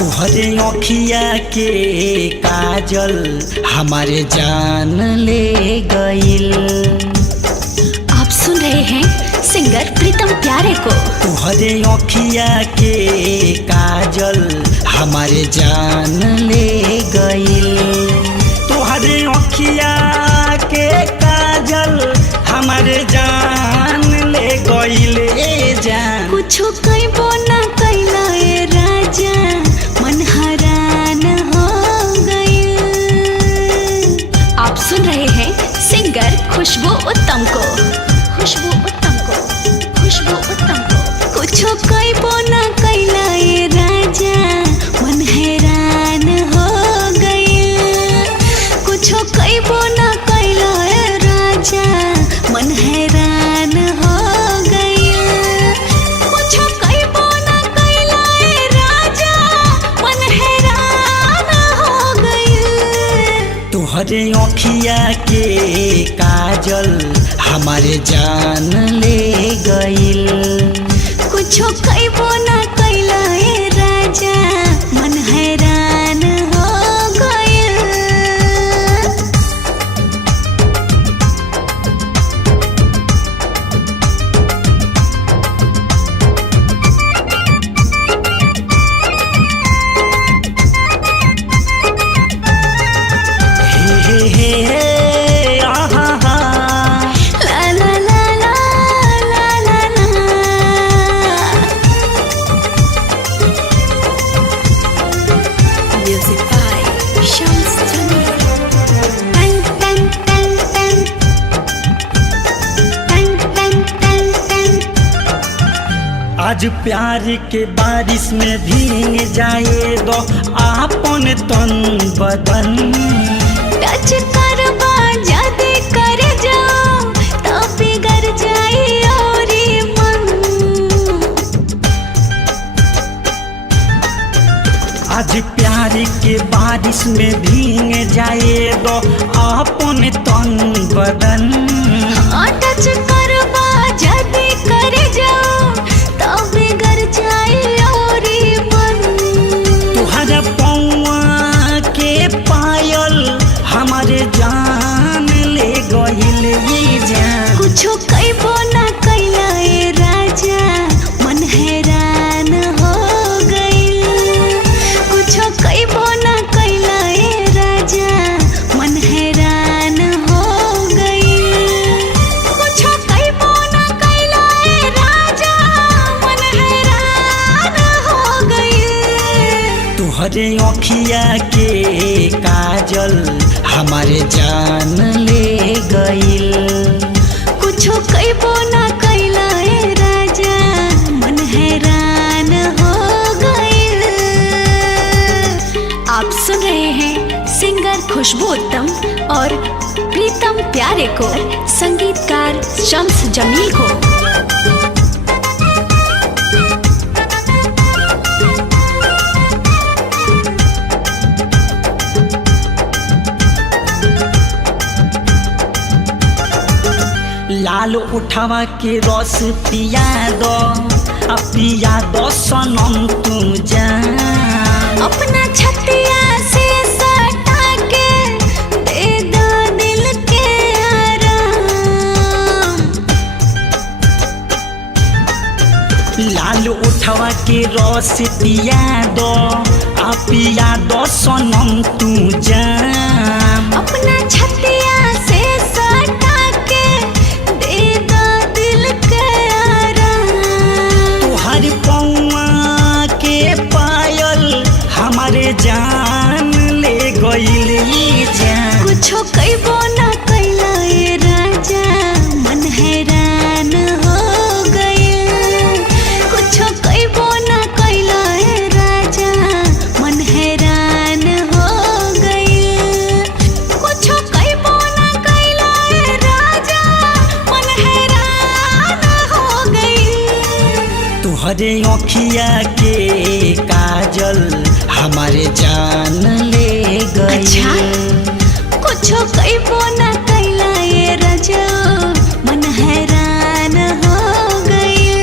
तुहरे अखिया के काजल हमारे जान ले गइल। आप सुन रहे हैं सिंगर प्रीतम प्यारे को। तुहरे अखिया के काजल हमारे जान ले गइल। तुहरे अखिया के काजल हमारे जान ले गइल। जान कुछो कइबो ना कइला ए राजा, मन हैरान हो गइल। आप सुन रहे हैं सिंगर खुशबू उत्तम को। खुशबू उत्तम को, खुशबू उत्तम को। कुछो कइबो ना कइला ए राजा, मन हैरान हो गइल। कुछो कइबो ना कइला ए राजा, मन हैरान हो गइल। कुछो कइबो ना कइला ए राजा, मन हैरान हो गइल। तुहरे अखिया के काजल हमारे जान ले गइल। कुछो कइबो ना कइला ए राजा, मन हैरान हो गइल। हे हे हे आहा हा। ला ला ला ला ला ला ला। Music by Shams Jamil. Tang tang tang tang. Tang tang tang tang. आज प्यार के बारिश में भीग जाए दो आपन तन बदन। टच करबा जदी कर जाओ तो बिगड़ जाए और मन। आज प्यार के बारिश में भीग जाए दो आपन तन बदन। टच करबा जदी कर जाओ तो बिगड़ जाए और मन। तुहरा पौआ के पायल हमारे जान ले गइल। ये जान कुछो कइबो ना कइला ए राजा, मन हैरान हो गइल। कुछो कइबो ना कइला ए राजा, मन हैरान हो गइल। कुछो कइबो ना कइला ए राजा, मन हैरान हो गइल। तुहरे अखिया के काजल हमारे जान ले गइल। कुछो कइबो ना कइला ए राजा, मन हैरान हो गइल। आप सुन रहे हैं सिंगर खुशबू उत्तम और प्रीतम प्यारे को, संगीतकार शम्स जमील को। लाल उठावा के रस पिया दो, पिया दो सनम तू जान। अपना छतिया से सटा के दे दो दिल के आराम। लाल उठावा के रस पिया दो, पिया दो सनम तू जान। अपना छतिया से सटा के दे दो दिल के आराम। तुहर पौआ के पायल हमारे जान ले गइल। ये जान कुछो कइबो ना कइला ए राजा, मन हैरान हो गइल। कुछो कइबो ना कइला ए राजा, मन हैरान हो गइल। कुछो कइबो ना कइला ए राजा, मन हैरान हो गइल। तुहरे अखिया के काजल हमारे जान ले गइल। अच्छा, कुछो कइबो ना कइला ए राजा, मन हैरान हो गइल।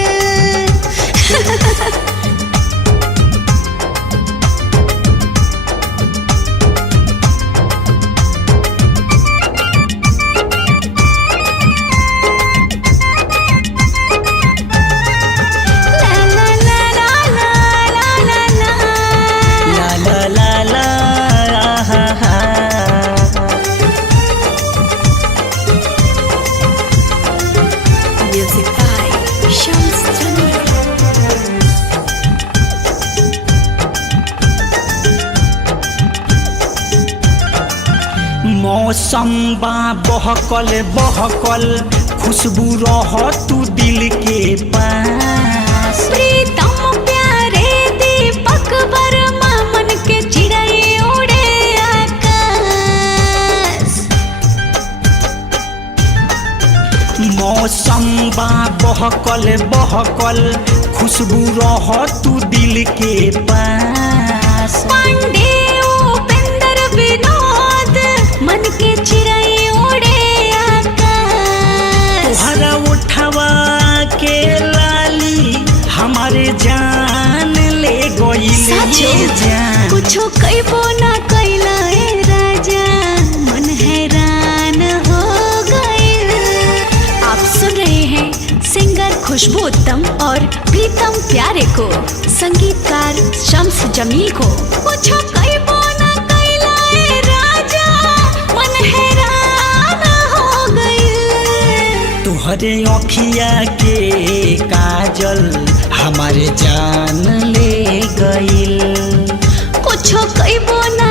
मौसम बा बहकल बहकल खुशबू रह तू दिल के पास। प्रीतम प्यारे दीपक वर्मा मन के चिड़ै उड़े आकाश। मौसम बा बहकल बहकल खुशबू रह तू दिल के पास। पांडे उपेंद्र विनोद मन के चिड़ै उड़े आकाश। तोहरा उठवा के लाली हमारे जान ले गइल ये जान। कुछो कइबो ना कइला ए राजा मन हैरान हो गइल। आप सुन रहे हैं सिंगर खुशबू उत्तम और प्रीतम प्यारे को, संगीतकार शम्स जमील को। कुछो कइबो ना कइला ए राजा मन हैरान हो गइल। तोहरे अखिया के काजल हमारे जान ले गइल। कुछो कइबो ना